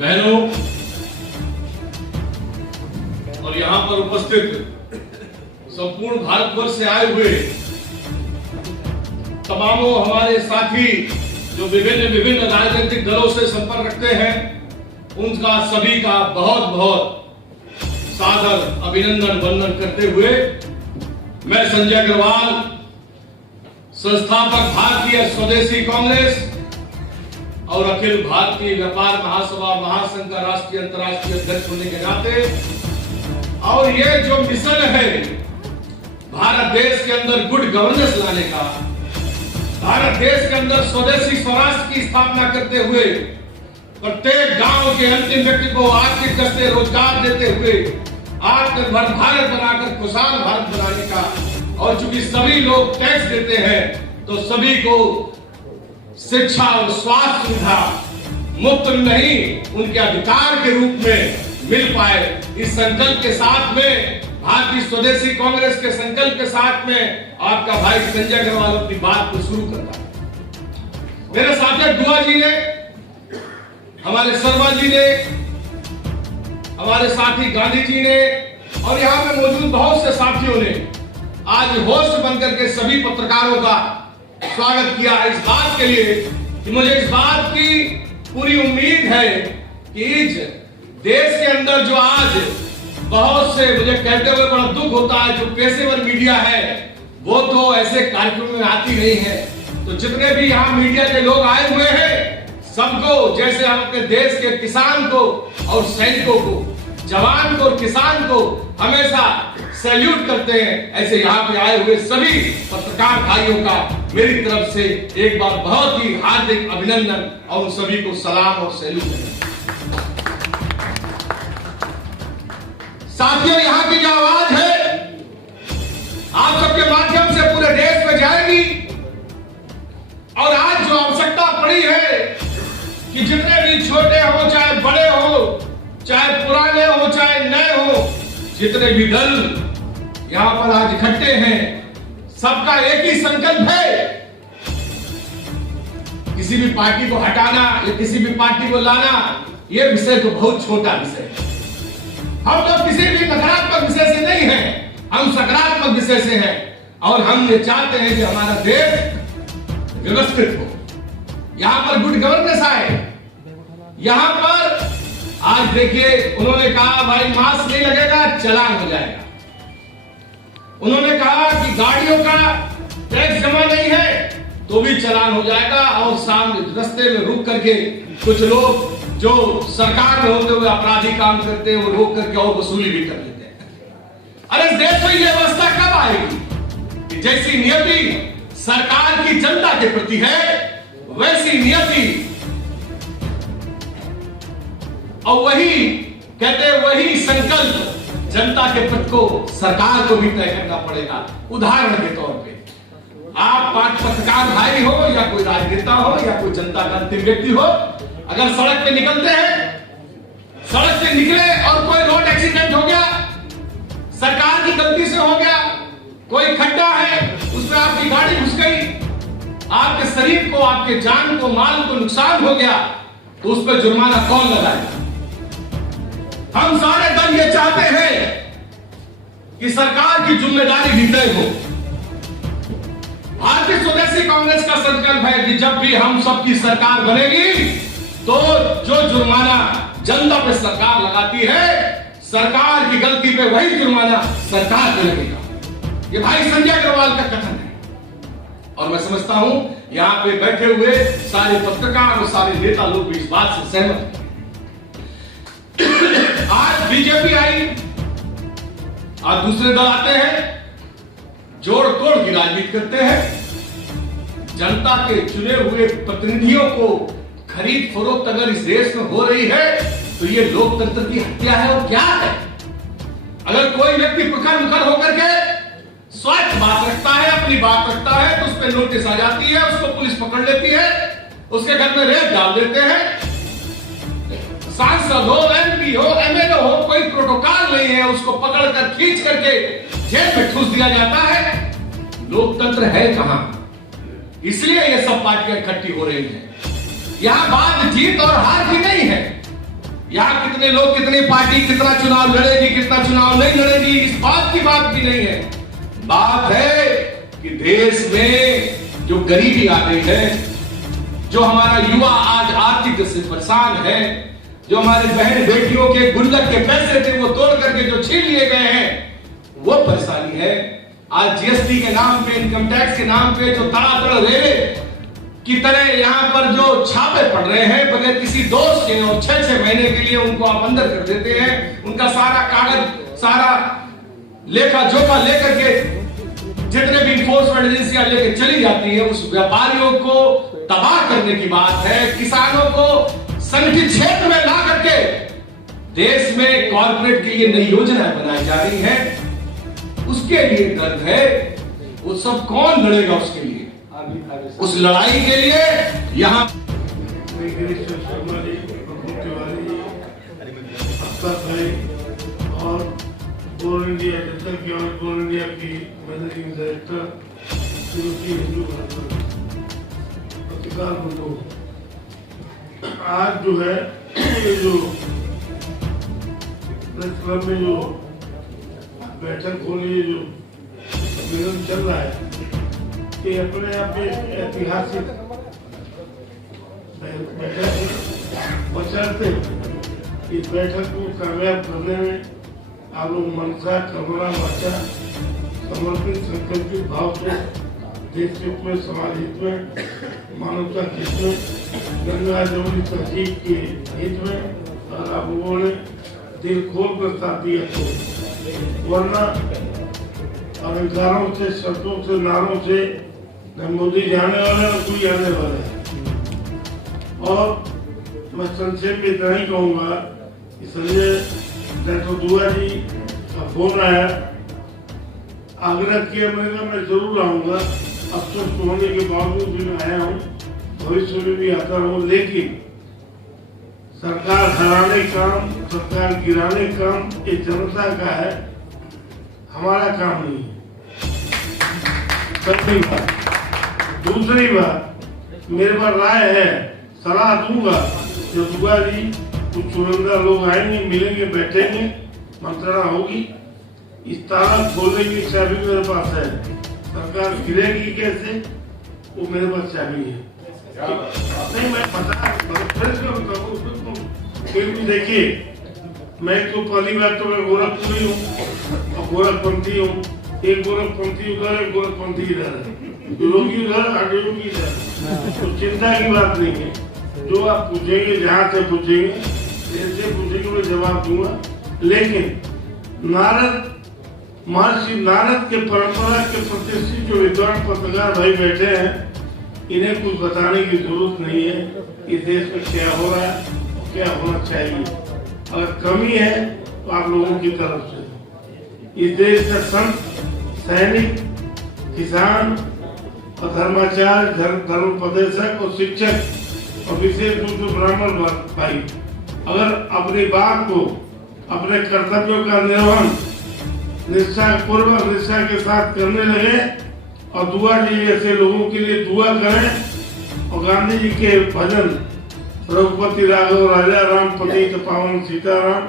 बहनों और यहां पर उपस्थित संपूर्ण भारतवर्ष से आए हुए तमामों हमारे साथी जो विभिन्न राजनीतिक दलों से संपर्क रखते हैं, उनका सभी का बहुत बहुत सादर अभिनंदन वंदन करते हुए मैं संजय अग्रवाल, संस्थापक भारतीय स्वदेशी कांग्रेस और अखिल भारतीय व्यापार महासभा महासंघ का राष्ट्रीय अंतर्राष्ट्रीय अध्यक्ष होने के नाते और ये जो मिशन है भारत देश के अंदर गुड गवर्नेंस लाने का, भारत देश के अंदर स्वदेशी स्वराष्ट्र की स्थापना करते हुए प्रत्येक गांव के अंतिम व्यक्ति को आर्थिक दस्ते रोजगार देते हुए आत्मनिर्भर भारत बनाकर खुशहाल भारत बनाने का, और चूंकि सभी लोग टैक्स देते हैं तो सभी को शिक्षा और स्वास्थ्य सुविधा मुफ्त नहीं उनके अधिकार के रूप में मिल पाए, इस संकल्प के साथ में भारतीय स्वदेशी कांग्रेस के संकल्प के साथ में आपका भाई संजय अग्रवाल अपनी बात को शुरू करता है। मेरे साथी दुआ जी ने, हमारे शर्मा जी ने, हमारे साथी गांधी जी ने और यहाँ पे मौजूद बहुत से साथियों ने आज होस्ट बनकर के सभी पत्रकारों का स्वागत किया इस बात के लिए कि मुझे इस बात की पूरी उम्मीद है कि इस देश के अंदर जो आज बहुत से, मुझे कहते हुए बड़ा दुख होता है, जो पेशेवर मीडिया है वो तो ऐसे कार्यक्रम में आती नहीं है, तो जितने भी यहाँ मीडिया के लोग आए हुए हैं सबको, जैसे हम अपने देश के किसान को और सैनिकों को, जवान को और किसान को हमेशा सैल्यूट करते हैं, ऐसे यहाँ पे आए हुए सभी पत्रकार भाइयों का मेरी तरफ से एक बार बहुत ही हार्दिक अभिनंदन और उन सभी को सलाम और सैल्यूट है। साथियों, यहाँ की जो आवाज है आप सबके माध्यम से पूरे देश में जाएगी और आज जो आवश्यकता पड़ी है कि जितने भी छोटे हो चाहे बड़े हो, चाहे पुराने हो चाहे नए हो, जितने भी दल यहां पर आज इकट्ठे हैं, सबका एक ही संकल्प है, किसी भी पार्टी को हटाना या किसी भी पार्टी को लाना, यह विषय तो बहुत छोटा विषय है। हम लोग किसी भी नकारात्मक विषय से नहीं हैं, हम सकारात्मक विषय से हैं और हम ये चाहते हैं कि हमारा देश व्यवस्थित हो, यहां पर गुड गवर्नेंस आए। यहां पर आज देखिए उन्होंने कहा भाई मास्क नहीं लगेगा चालान हो जाएगा, उन्होंने कहा कि गाड़ियों का टैक्स जमा नहीं है तो भी चालान हो जाएगा, और सामने रास्ते में रुक करके कुछ लोग जो सरकार में होते हुए अपराधी काम करते हैं वो रोक करके और वसूली भी कर लेते हैं। अरे देश में यह अवस्था कब आएगी कि जैसी नियति सरकार की जनता के प्रति है वैसी नियति और वही कहते वही संकल्प जनता के प्रति को सरकार को भी तय करना पड़ेगा। उदाहरण के तौर पे आप पत्रकार भाई हो या कोई राजनेता हो या कोई जनता का अंतिम व्यक्ति हो, अगर सड़क पे निकलते हैं, सड़क से निकले और कोई रोड एक्सीडेंट हो गया, सरकार की गलती से हो गया, कोई खड्डा है उसमें आपकी गाड़ी घुस गई, आपके शरीर को, आपके जान को, माल को नुकसान हो गया, तो उस पर जुर्माना कौन लगाएगा? हम सारे दल ये चाहते हैं कि सरकार की जिम्मेदारी भी तय हो। भारतीय स्वदेशी कांग्रेस का संकल्प है कि जब भी हम सबकी सरकार बनेगी तो जो जुर्माना जनता पे सरकार लगाती है, सरकार की गलती पे वही जुर्माना सरकार पे लगेगा। ये भाई संजय अग्रवाल का कथन है और मैं समझता हूं यहां पे बैठे हुए सारे पत्रकार और सारे नेता लोग भी इस बात से सहमत हैं। आज बीजेपी आई, आज दूसरे दल आते हैं, जोड़ तोड़ की राजनीति करते हैं। जनता के चुने हुए प्रतिनिधियों को खरीद फरोख्त अगर इस देश में हो रही है तो ये लोकतंत्र की हत्या है और क्या है। अगर कोई व्यक्ति प्रखर मुखर होकर के स्वच्छ बात रखता है, अपनी बात रखता है, तो उस पर नोटिस आ जाती है, उसको पुलिस पकड़ लेती है, उसके घर में रेत डाल देते हैं। सांसद हो, एमपी हो, एमएलए हो, कोई प्रोटोकॉल नहीं है, उसको पकड़कर खींच करके जेल में ठूस दिया जाता है। लोकतंत्र है कहां? इसलिए ये सब पार्टियां इकट्ठी हो रही हैं। यहां बात जीत और हार की नहीं है, यहाँ कितने लोग, कितनी पार्टी कितना चुनाव लड़ेगी, कितना चुनाव नहीं लड़ेगी, इस बात की बात भी नहीं है। बात है कि देश में जो गरीबी आ गई है, जो हमारा युवा आज आर्थिक से परेशान है, जो हमारे बहन बेटियों के गुल्लक के पैसे थे वो तोड़ करके जो छीन लिए गए हैं, वो परेशानी है। आज जीएसटी के नाम पे, इनकम टैक्स के नाम पे जो तड़ातड़ रेले की तरह यहाँ पर जो छापे पड़ रहे हैं बगैर किसी दोष के, और 6-6 महीने के लिए उनको आप अंदर कर देते हैं, उनका सारा कागज, सारा लेखा जोखा लेकर के जितने भी इंफोर्समेंट एजेंसियां लेकर चली जाती है, उस व्यापारियों को तबाह करने की बात है। किसानों को संगठित क्षेत्र में ला करके देश में कॉर्पोरेट के लिए नई योजनाएं बनाई जा रही हैं, उसके लिए दर्द है। वो सब कौन लड़ेगा उसके लिए? उस लड़ाई के लिए यहाँ और बोल इंडिया जनता की और बोल इंडिया की मैनेजिंग डायरेक्टर हिंदू पत्रकार बंधु, आज जो है ये जो प्रेस क्लब में जो बैठक हो रही है, जो सम्मेलन चल रहा है, ये अपने आप में ऐतिहासिक बैठक है। बचाते इस बैठक को कामयाब करने में आप लोग मनसा करुणा वाचा समर्पित संकल्पित भाव से देश हित में, समाज हित में, मानवता के हित में, गंगा जमुनी तहजीब के हित में और आप लोगों ने दिल खोल कर साथ दिया। तो वरना अलंकारों से, शब्दों से, नारों से न मोदी जाने वाले न कोई आने वाला है। और मैं संक्षेप में इतना ही कहूँगा कि संजय डॉक्टर दुआ जी का फोन आया, आग्रह किया, मैंने कहा मैं जरूर आऊँगा। अफसोस होने के बावजूद भी मैं आया हूँ, भविष्य में भी आता रहूँ, लेकिन सरकार हराने काम, सरकार गिराने काम ये जनता का है, हमारा काम नहीं है। पहली बात। दूसरी बात, मेरे पास राय है, सलाह दूंगा, जो दुआ जी कुछ चुनिंदा लोग आएंगे, मिलेंगे, बैठेंगे, मंत्रणा होगी, इस ताला खोलने की चाबी मेरे पास है। सरकार गिरेगी कैसे, वो मेरे पास चाबी है। नहीं, मैं पता फिर भी देखिए, मैं तो पहली बात तो मैं गोरखपुरी हूँ और गोरखपंथी हूँ। एक गोरखपंथी उधर, एक गोरखपंथी इधर है, योगी उधर, आयोगी इधर, तो चिंता की बात नहीं है। जो आप पूछेंगे, जहाँ से पूछेंगे, जैसे पूछेंगे मैं जवाब दूंगा। लेकिन नारद, महर्षि नारद के परंपरा के प्रतिष्ठित जो विद्वान पत्रकार भाई बैठे हैं, इन्हें कुछ बताने की जरूरत नहीं है इस देश में क्या हो रहा है, क्या होना चाहिए। अगर कमी है तो आप लोगों की तरफ से। इस देश का संत, सैनिक, किसान और धर्माचार्य, धर्मोपदेशक और शिक्षक और विशेष रूप से ब्राह्मण भाई अगर अपनी बात को, अपने कर्तव्यों का निर्वहन निष्ठा पूर्वक, निष्ठा के साथ करने लगे और दुआ जी ऐसे लोगों के लिए दुआ करें और गांधी जी के भजन रघुपति राघव राजा राम पतित पावन सीताराम,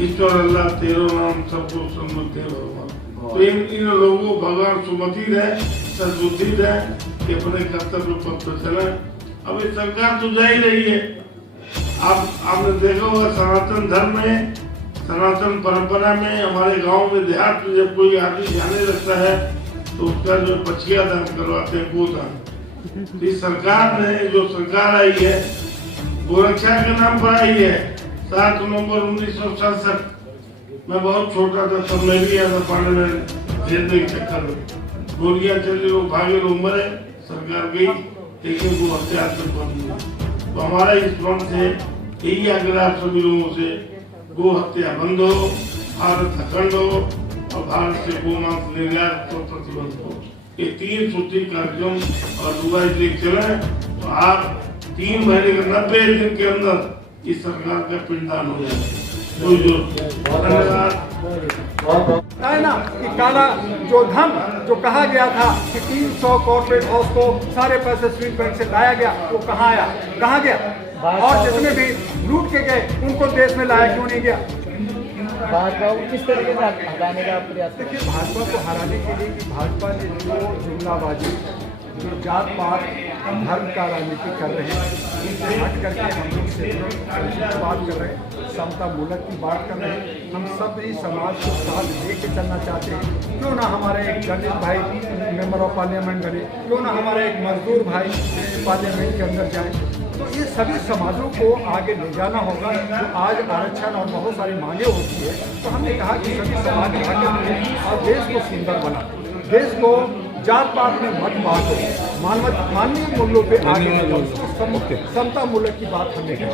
ईश्वर अल्लाह तेरो नाम सबको समृद्धि भगवान, तो इन लोगों को भगवान सुमति दे, सद्बुद्धि दे कि अपने कर्तव्य पथ पर चले। अब ये सरकार तो जा ही रही है। आपने देखा होगा सनातन धर्म में, सनातन परंपरा में, हमारे गांव में, देहात में जब कोई आदमी जाने लगता है तो उसका जो बछिया दान करवाते हैं, गोदान। इस सरकार ने, जो सरकार आई है, गोरक्षा के नाम पर आई है। 7 नवंबर 1967 में बहुत छोटा था, तब मैं भी आया था पार्लियामेंट भेजने के चक्कर में। गोलियां चली, लोग भागे, लोग मरे, सरकार गई, लेकिन वो हथियार से बंद हुई। तो हमारा इस फ्रंट से यही आग्रह सभी लोगों से, गो हत्या बंद हो, भारत अखंड हो और भारत से गोमांस निर्यात पर प्रतिबंध हो। ये 3 सूत्री कार्यक्रम और दुआ लेके चले तो आप 3 महीने के 90 दिन के अंदर इस सरकार का पिंडदान हो जाए। है ना कि काला जो धन जो कहा गया था कि 300 कॉर्पोरेट हाउस को सारे पैसे स्वीट बैंक से लाया गया, वो कहाँ आया, कहाँ गया? और जितने भी लूट के के गए, उनको देश में लाया क्यों नहीं गया? भाजपा को किस तरीके से हटाने का प्रयास कर देखिए, भाजपा को हराने के लिए कि भाजपा ने जो जुमलाबाजी, जो जात पात धर्म का राजनीति कर रहे हैं, उनसे हट करके हम लोग से बात कर रहे हैं, समता मूलक की बात कर रहे हैं। हम सब ही समाज को साथ लेके चलना चाहते हैं। क्यों ना हमारे एक दलित भाई मेंबर ऑफ पार्लियामेंट बने, क्यों ना हमारे एक मजदूर भाई पार्लियामेंट के अंदर जाए। तो ये सभी समाजों को आगे ले जाना होगा। जो आज आरक्षण और बहुत सारी मांगे होती है, तो हमने कहा कि सभी समाज आगे बढ़े और देश को सुंदर बना, देश को जात पात में मत बांटो, मानवीय मूल्यों पे आगे ले जाओ। समता मूल्य की बात हमने की।